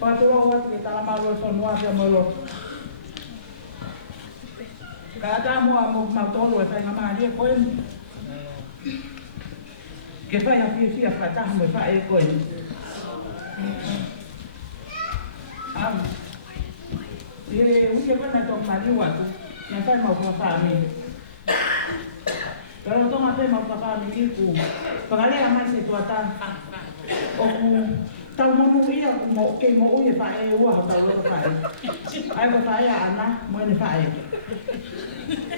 Patuawat kita lama semua dia melok. Kada mo amo matolo sa nga dia koen. Que vai a fia fraca mo fa e koen. Uke bana tong mali watu. Yang sai mau fa mi. Pero tong ate mau fa mi ku. Pagale amai se tuata. Oku tau mo ia mo ke mo ia fa e wa tau lo fa. Ai ko fa ya ana mo ni fa e.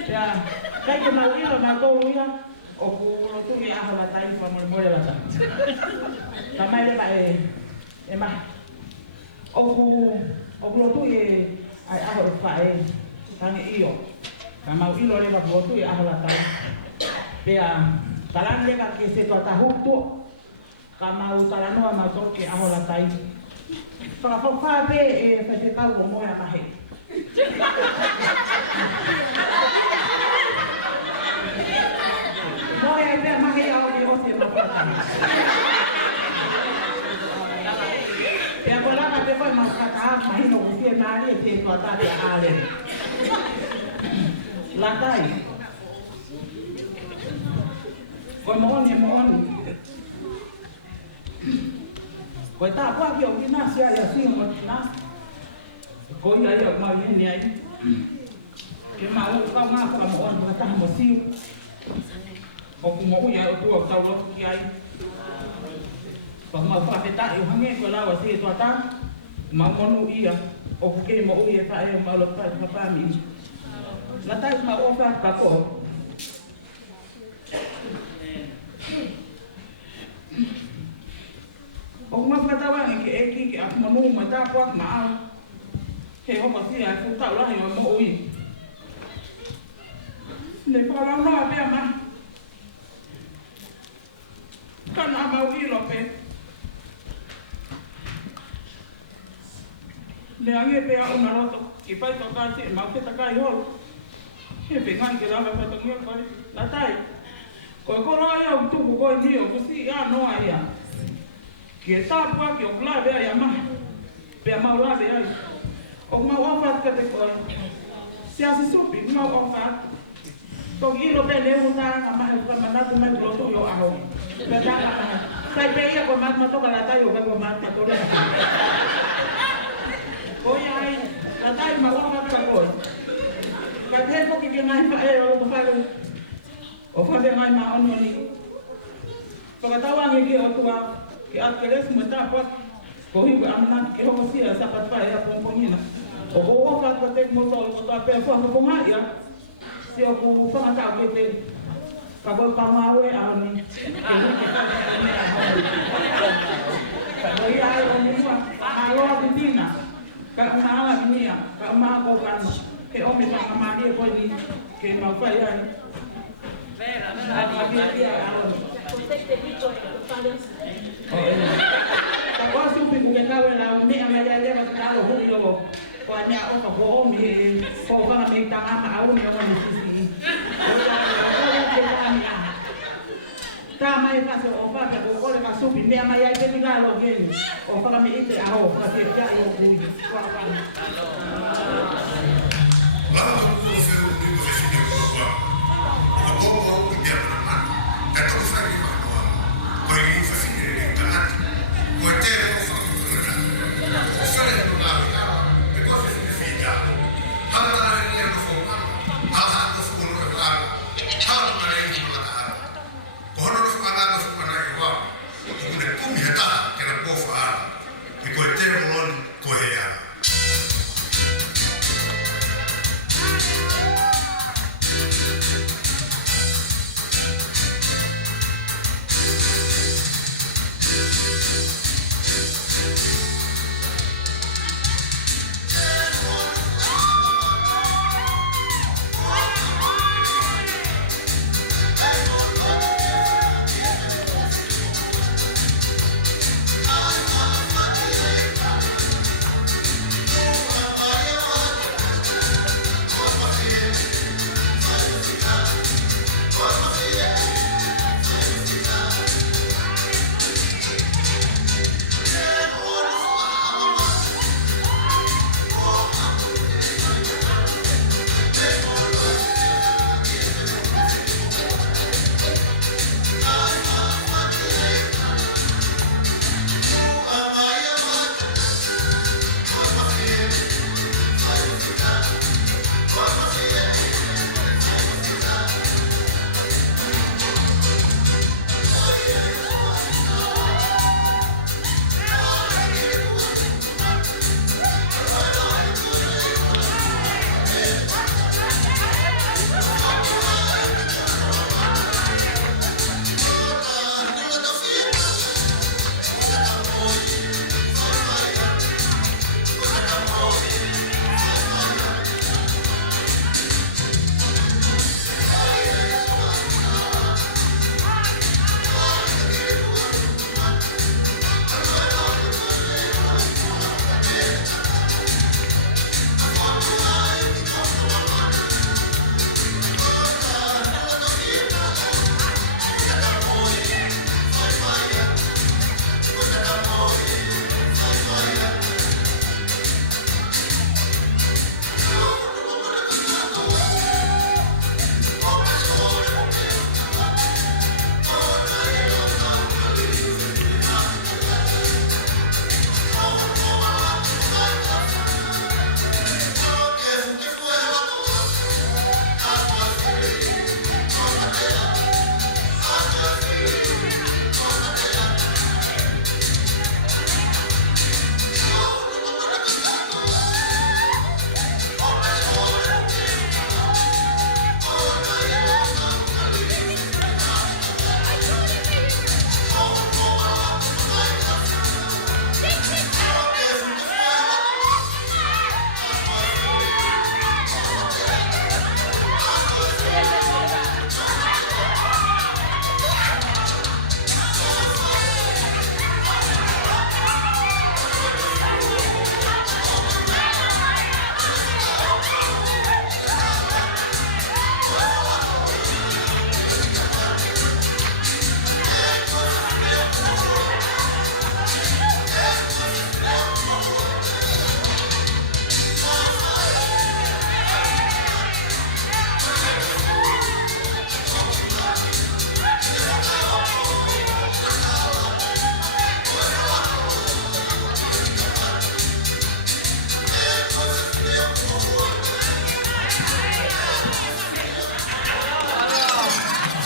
Ya, kai ke mau ia na ko ia. Oku lo tu ia hala tai fa mo mo la ta. Tamai le ba e ma. Oku lo tu e ai hala fa e. Tang iyo. Kamau ilo le ba lo tu ia hala tai. Pea talan le ba ke se to ta huktu. Kamau talano ama toke ahola tai. Para fa pe e fa te kau mo ya ka he. No e pe ma he au ni o te ma pa. E bola ka te fa ma ka ta ma hi no si na ri te to ta te ale. La tai. Ko mo ni mo ni. Kau tak apa kau kena siapa sih yang kena. Kau yang ada mau ni ai. Kau mau kau mau kamu orang kata mau siu. Kau mau yang tu kau tahu lo kiai. Kau mau apa tak? Yang hangat kau lawa sih tu tak. Mau monu iya. Kau kena mau iya tak? Yang mau lepas apa ni? Lepas mau apa tak kau? O mas katawa ke eki ke aku manu mata kuat maal. Ke ho pasti aku tahu lah yang mau ui. Ne kalau no apa mah. Kan abau ui lope. Ne ange pe au naroto ki pai to ka si mau ke takai hol. Ke pengan ke lava pa tongio ko latai. Ko ko ro ya tu ko ni o si ya no aya. Que tá para que o clave é a mãe, é a mãe é o mau ofat que te coi, se assim subi mau ofat, tô indo bem nem um tá a mãe para mandar tu mais loto eu aho, verdade a mãe, sai bem a comer mas toca lá tá eu vou comer tá toda, oi ai, lá tá mau ofat que coi, cadê porque que mais eu tô falando, o fazer mais mal não ali, porque tá o aqui o tua que aqueles mata pat corri amna que ho si asa pat pa ya pompomina o ho fa pa tek motor o ta pe fa ko ma ya si o ko fa ta ke pe pa ko pa ma we a ni ka no ya o ni ma a lo argentina ka ma la mia ka ma ko kan que o me ta ma ni ko ni que ma fa ya vera Kalau supi bukan kau lah, ni amalnya dia masih tahu hulu lo. Banyak orang kau mi, kau kan mi tangan mau ni orang di sini. Tama yang kasih obat, kau le masuk ni amalnya dia tinggal lo gini. Kau kan mi itu aho, kasih dia yo bui. Hotel